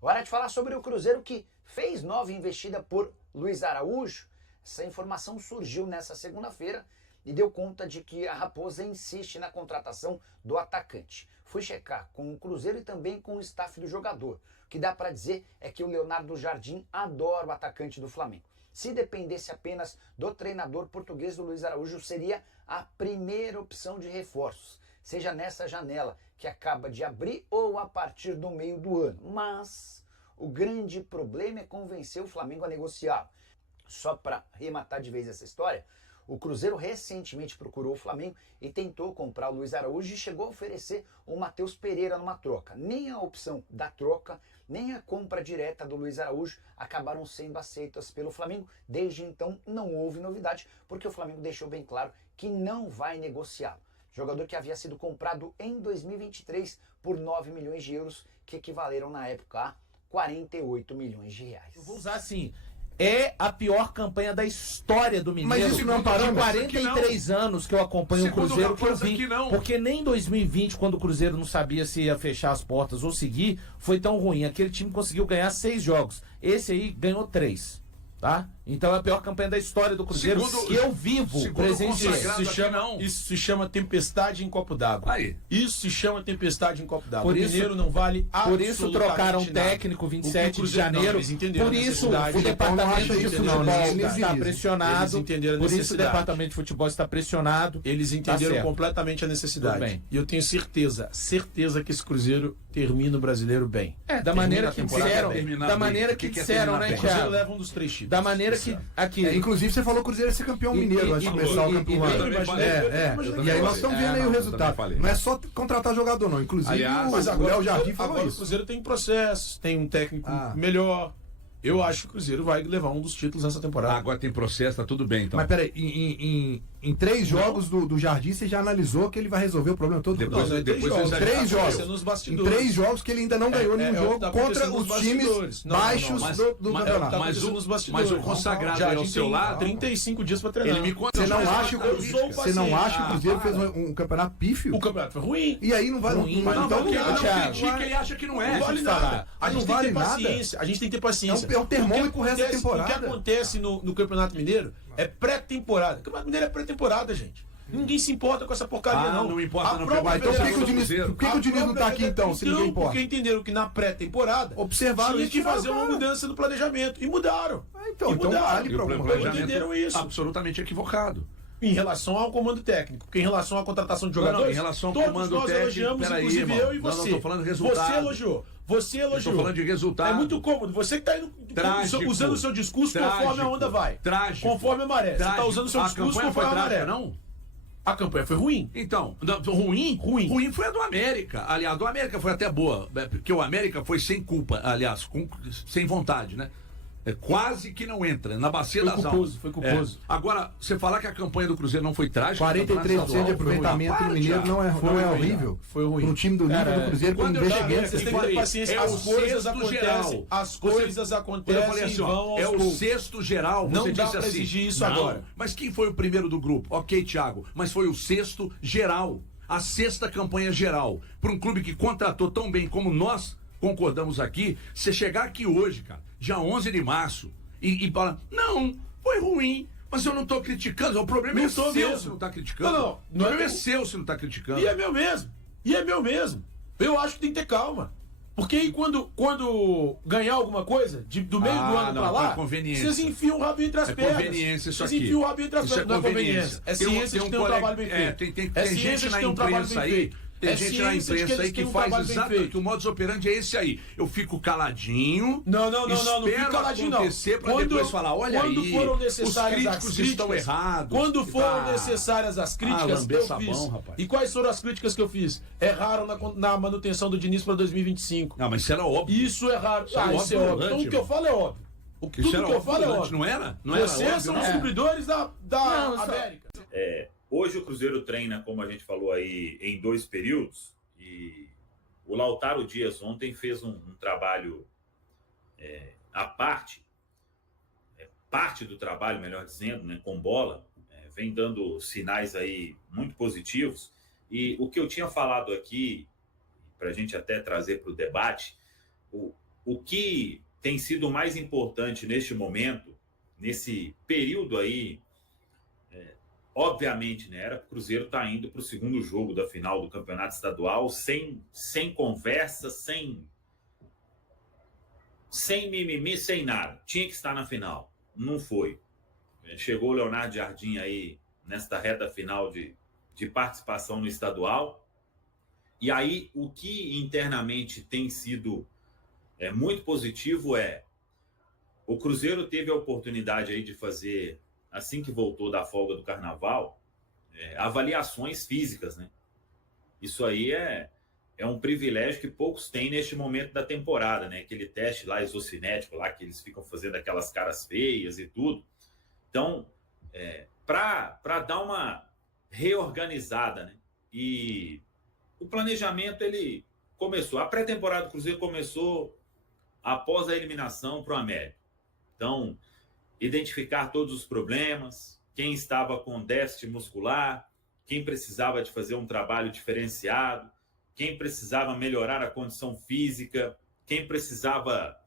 Hora de falar sobre o Cruzeiro que fez nova investida por Luiz Araújo. Essa informação surgiu nessa segunda-feira e deu conta de que a Raposa insiste na contratação do atacante. Fui checar com o Cruzeiro e também com o staff do jogador. O que dá para dizer é que o Leonardo Jardim adora o atacante do Flamengo. Se dependesse apenas do treinador português do Luiz Araújo, seria a primeira opção de reforços, seja nessa janela que acaba de abrir ou a partir do meio do ano. Mas o grande problema é convencer o Flamengo a negociar. Só para rematar de vez essa história, o Cruzeiro recentemente procurou o Flamengo e tentou comprar o Luiz Araújo e chegou a oferecer o Matheus Pereira numa troca. Nem a opção da troca, nem a compra direta do Luiz Araújo acabaram sendo aceitas pelo Flamengo. Desde então não houve novidade, porque o Flamengo deixou bem claro que não vai negociá-lo. Jogador que havia sido comprado em 2023 por 9 milhões de euros, que equivaleram na época a 48 milhões de reais. Eu vou usar assim... É a pior campanha da história do Mineiro. Mas isso não é um parâmetro? De 43 anos que eu acompanho o Cruzeiro, que eu vi. Porque nem em 2020, quando o Cruzeiro não sabia se ia fechar as portas ou seguir, foi tão ruim. Aquele time conseguiu ganhar 6 jogos. Esse aí ganhou 3. Tá? Então é a pior campanha da história do Cruzeiro que eu vivo presente. Isso se chama tempestade em copo d'água. Isso se chama tempestade em copo d'água. O Mineiro não vale absolutamente. Por isso trocaram técnico 27 de janeiro. Por isso o departamento de futebol está pressionado. Por isso o departamento de futebol está pressionado. Eles entenderam completamente a necessidade. E eu tenho certeza que esse Cruzeiro termina o brasileiro bem. Da maneira que disseram. Da maneira que disseram, né, Thiago? O Cruzeiro leva um dos 3 títulos. Da maneira que aqui. Inclusive você falou que o Cruzeiro ia ser campeão mineiro antes de começar o campeonato. E aí nós estamos vendo aí o resultado. Não é só contratar jogador, não. Inclusive o Léo Jardim falou isso. Isso. O Cruzeiro tem processos, tem um técnico melhor. Eu acho que o Cruzeiro vai levar um dos títulos nessa temporada. Agora tem processo, tá tudo bem, então. Mas peraí, em 3 jogos do Jardim, você já analisou que ele vai resolver o problema todo? Depois 3 jogos. Em 3 jogos que ele ainda não ganhou nenhum jogo contra os times baixos do campeonato. Mas o consagrado aí ao seu lado, 35 dias pra treinar. Ele me conta. Você não acha que o Cruzeiro fez um campeonato pífio? O campeonato foi ruim. E aí não vai... Então critica, ele acha que não é. Não vale nada. A gente não tem que ter vale nada. paciência. A gente tem que ter paciência. É um termômetro pro resto da temporada. O que acontece no Campeonato Mineiro é pré-temporada. O Campeonato Mineiro é pré-temporada, gente. Ninguém se importa com essa porcaria, não. Não importa, não. Então por que o Diniz não tá aqui então, se ninguém importa? Porque entenderam que na pré-temporada observaram tinha que fazer uma mudança no planejamento. E mudaram. Então vale para alguma coisa. Entenderam isso. Absolutamente equivocado. Em relação ao comando técnico, porque em relação à contratação de jogadores, em relação ao todos comando nós técnico, elogiamos, inclusive eu e você. Não, tô falando de resultado. Você elogiou. Eu tô falando de resultado. É muito cômodo. Você que tá indo usando o seu discurso conforme a onda vai. Conforme a maré. Você tá usando o seu discurso conforme a maré. Não? A campanha foi ruim. Então, ruim foi a do América. Aliás, a do América foi até boa, porque o América foi sem culpa, aliás, sem vontade, né? Quase que não entra, na bacia das almas. Foi culposo. Agora, você falar que a campanha do Cruzeiro não foi trágica... 43% de aproveitamento no Mineiro não é horrível. Foi ruim. No time do nível do Cruzeiro, com investimento... Vocês têm que ter paciência, as coisas acontecem. As coisas acontecem e vão aos poucos. O sexto geral, não dá pra exigir isso agora. Mas quem foi o primeiro do grupo? Ok, Thiago, mas foi o sexto geral. A sexta campanha geral. Para um clube que contratou tão bem como nós concordamos aqui, você chegar aqui hoje, cara, dia 11 de março, e falar, não, foi ruim, mas eu não tô criticando, o problema é seu se não tá criticando. O problema é seu se não tá criticando. E é meu mesmo. Eu acho que tem que ter calma. Porque aí quando ganhar alguma coisa, do meio do ano pra lá, vocês enfiam o rabo entre as pernas. Conveniência isso aqui. Vocês enfiam o rabo entre as pernas, não é conveniência. É ciência de ter um trabalho bem feito. Tem gente na imprensa aí... Tem gente na imprensa aí que faz exatamente, que o modus operandi é esse aí. Eu fico caladinho. Não fico caladinho, não. Pra depois falar, olha quando aí, foram necessárias os críticos estão errados. Quando foram necessárias as críticas, eu fiz. Rapaz. E quais foram as críticas que eu fiz? Erraram na manutenção do Diniz para 2025. Ah, mas isso era óbvio. Isso é raro. Isso é óbvio. Então o que eu falo é óbvio. Tudo que eu falo é óbvio. Não era? Vocês são os cumpridores da América. Hoje o Cruzeiro treina, como a gente falou aí, em 2 períodos. E o Lautaro Dias ontem fez um trabalho à parte, parte do trabalho, melhor dizendo, né, com bola, vem dando sinais aí muito positivos. E o que eu tinha falado aqui, para a gente até trazer para o debate, o o que tem sido mais importante neste momento, nesse período aí, obviamente, né, era que o Cruzeiro está indo para o segundo jogo da final do Campeonato Estadual sem conversa, sem mimimi, sem nada. Tinha que estar na final. Não foi. Chegou o Leonardo Jardim aí nesta reta final de participação no estadual. E aí, o que internamente tem sido muito positivo o Cruzeiro teve a oportunidade aí de fazer, assim que voltou da folga do Carnaval, avaliações físicas, né? Isso aí é um privilégio que poucos têm neste momento da temporada, né? Aquele teste lá isocinético lá, que eles ficam fazendo aquelas caras feias e tudo. Então, para dar uma reorganizada, né? E o planejamento, ele começou. A pré-temporada do Cruzeiro começou após a eliminação para o América. Então, identificar todos os problemas, quem estava com déficit muscular, quem precisava de fazer um trabalho diferenciado, quem precisava melhorar a condição física, quem precisava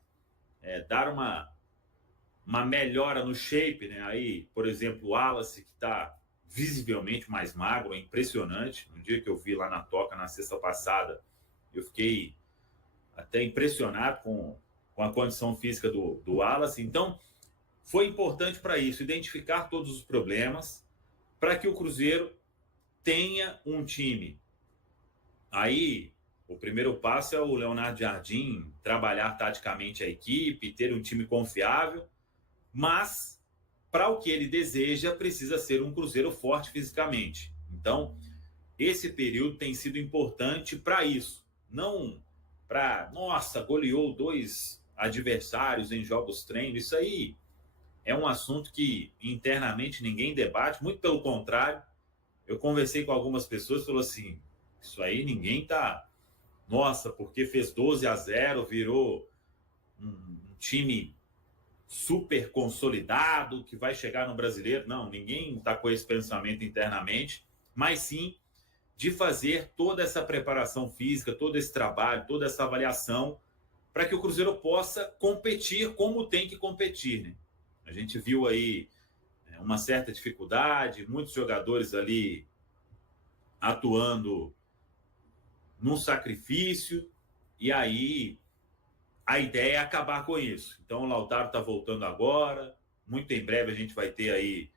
dar uma melhora no shape, né? Aí, por exemplo, o Wallace, que está visivelmente mais magro, é impressionante. No dia que eu vi lá na Toca, na sexta passada, eu fiquei até impressionado com a condição física do Wallace. Então, foi importante para isso, identificar todos os problemas, para que o Cruzeiro tenha um time. Aí, o primeiro passo é o Leonardo Jardim trabalhar taticamente a equipe, ter um time confiável, mas, para o que ele deseja, precisa ser um Cruzeiro forte fisicamente. Então, esse período tem sido importante para isso. Não para, nossa, goleou 2 adversários em jogos treino. Isso aí é um assunto que internamente ninguém debate, muito pelo contrário. Eu conversei com algumas pessoas e falou assim, isso aí ninguém tá... Nossa, porque fez 12-0, virou um time super consolidado, que vai chegar no Brasileiro. Não, ninguém está com esse pensamento internamente, mas sim de fazer toda essa preparação física, todo esse trabalho, toda essa avaliação, para que o Cruzeiro possa competir como tem que competir, né? A gente viu aí uma certa dificuldade, muitos jogadores ali atuando num sacrifício, e aí a ideia é acabar com isso. Então o Lautaro está voltando agora, muito em breve a gente vai ter aí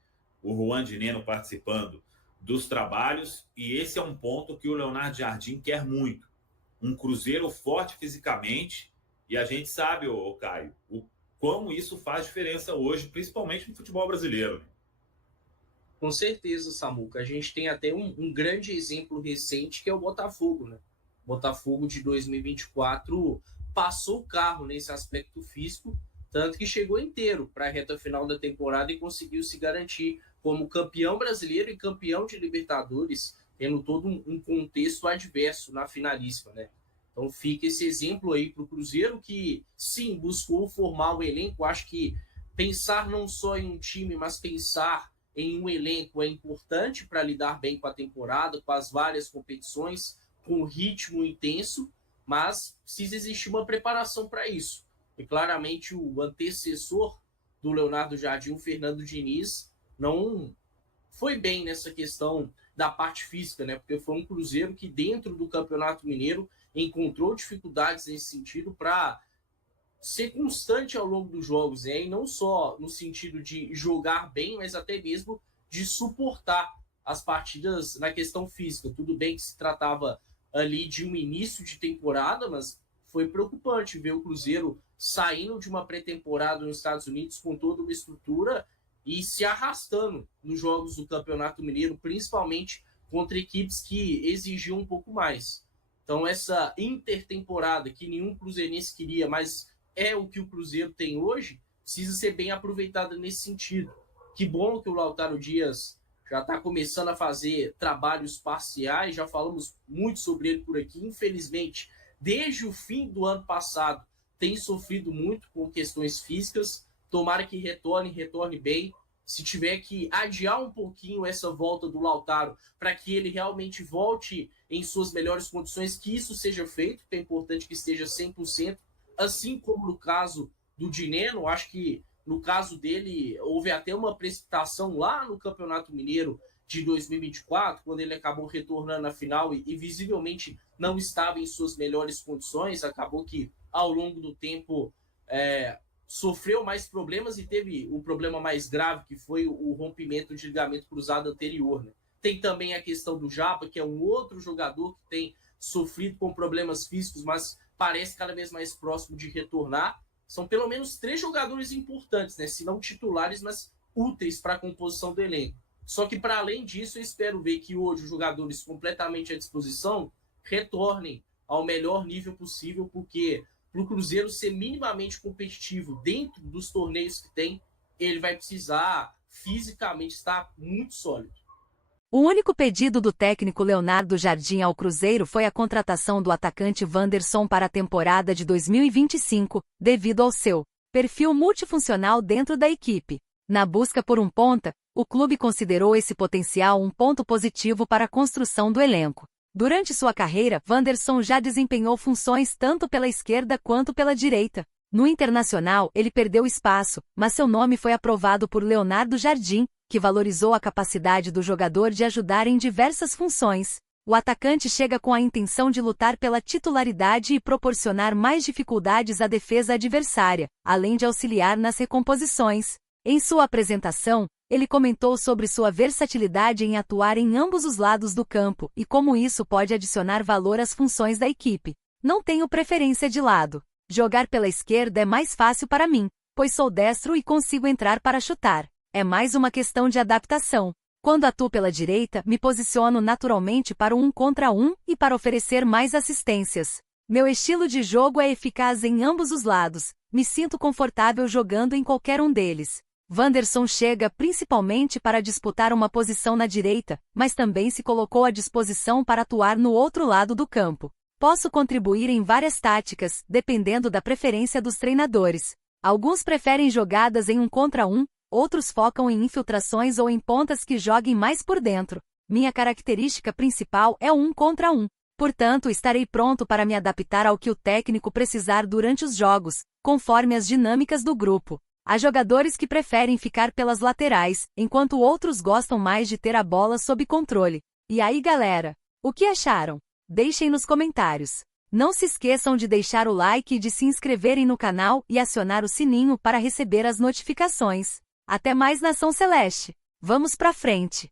o Juan de Neno participando dos trabalhos, e esse é um ponto que o Leonardo Jardim quer muito. Um Cruzeiro forte fisicamente, e a gente sabe, Caio, o quão isso faz diferença hoje, principalmente no futebol brasileiro. Com certeza, Samuca. A gente tem até um grande exemplo recente, que é o Botafogo, né? O Botafogo de 2024 passou o carro nesse aspecto físico, tanto que chegou inteiro para a reta final da temporada e conseguiu se garantir como campeão brasileiro e campeão de Libertadores, tendo todo um contexto adverso na finalíssima, né? Então fica esse exemplo aí para o Cruzeiro, que sim, buscou formar o elenco. Acho que pensar não só em um time, mas pensar em um elenco é importante para lidar bem com a temporada, com as várias competições, com o ritmo intenso, mas precisa existir uma preparação para isso. E claramente o antecessor do Leonardo Jardim, o Fernando Diniz, não foi bem nessa questão da parte física, né? Porque foi um Cruzeiro que dentro do Campeonato Mineiro encontrou dificuldades nesse sentido para ser constante ao longo dos jogos, né? E não só no sentido de jogar bem, mas até mesmo de suportar as partidas na questão física. Tudo bem que se tratava ali de um início de temporada, mas foi preocupante ver o Cruzeiro saindo de uma pré-temporada nos Estados Unidos com toda uma estrutura e se arrastando nos jogos do Campeonato Mineiro, principalmente contra equipes que exigiam um pouco mais. Então essa intertemporada que nenhum cruzeirense queria, mas é o que o Cruzeiro tem hoje, precisa ser bem aproveitada nesse sentido. Que bom que o Lautaro Dias já está começando a fazer trabalhos parciais, já falamos muito sobre ele por aqui. Infelizmente, desde o fim do ano passado, tem sofrido muito com questões físicas. Tomara que retorne bem. Se tiver que adiar um pouquinho essa volta do Lautaro para que ele realmente volte em suas melhores condições, que isso seja feito, que é importante que esteja 100%, assim como no caso do Dineno, acho que no caso dele houve até uma precipitação lá no Campeonato Mineiro de 2024, quando ele acabou retornando na final e visivelmente não estava em suas melhores condições, acabou que ao longo do tempo sofreu mais problemas e teve o problema mais grave, que foi o rompimento de ligamento cruzado anterior, né? Tem também a questão do Japa, que é um outro jogador que tem sofrido com problemas físicos, mas parece cada vez mais próximo de retornar. São pelo menos 3 jogadores importantes, né? Se não titulares, mas úteis para a composição do elenco. Só que, para além disso, eu espero ver que hoje os jogadores completamente à disposição retornem ao melhor nível possível, porque para o Cruzeiro ser minimamente competitivo dentro dos torneios que tem, ele vai precisar fisicamente estar muito sólido. O único pedido do técnico Leonardo Jardim ao Cruzeiro foi a contratação do atacante Wanderson para a temporada de 2025, devido ao seu perfil multifuncional dentro da equipe. Na busca por um ponta, o clube considerou esse potencial um ponto positivo para a construção do elenco. Durante sua carreira, Wanderson já desempenhou funções tanto pela esquerda quanto pela direita. No Internacional, ele perdeu espaço, mas seu nome foi aprovado por Leonardo Jardim, que valorizou a capacidade do jogador de ajudar em diversas funções. O atacante chega com a intenção de lutar pela titularidade e proporcionar mais dificuldades à defesa adversária, além de auxiliar nas recomposições. Em sua apresentação, ele comentou sobre sua versatilidade em atuar em ambos os lados do campo e como isso pode adicionar valor às funções da equipe. Não tenho preferência de lado. Jogar pela esquerda é mais fácil para mim, pois sou destro e consigo entrar para chutar. É mais uma questão de adaptação. Quando atuo pela direita, me posiciono naturalmente para o 1 contra 1 e para oferecer mais assistências. Meu estilo de jogo é eficaz em ambos os lados. Me sinto confortável jogando em qualquer um deles. Wanderson chega principalmente para disputar uma posição na direita, mas também se colocou à disposição para atuar no outro lado do campo. Posso contribuir em várias táticas, dependendo da preferência dos treinadores. Alguns preferem jogadas em 1 contra 1, outros focam em infiltrações ou em pontas que joguem mais por dentro. Minha característica principal é o 1 contra 1. Portanto, estarei pronto para me adaptar ao que o técnico precisar durante os jogos, conforme as dinâmicas do grupo. Há jogadores que preferem ficar pelas laterais, enquanto outros gostam mais de ter a bola sob controle. E aí, galera? O que acharam? Deixem nos comentários. Não se esqueçam de deixar o like e de se inscreverem no canal e acionar o sininho para receber as notificações. Até mais, Nação Celeste! Vamos pra frente!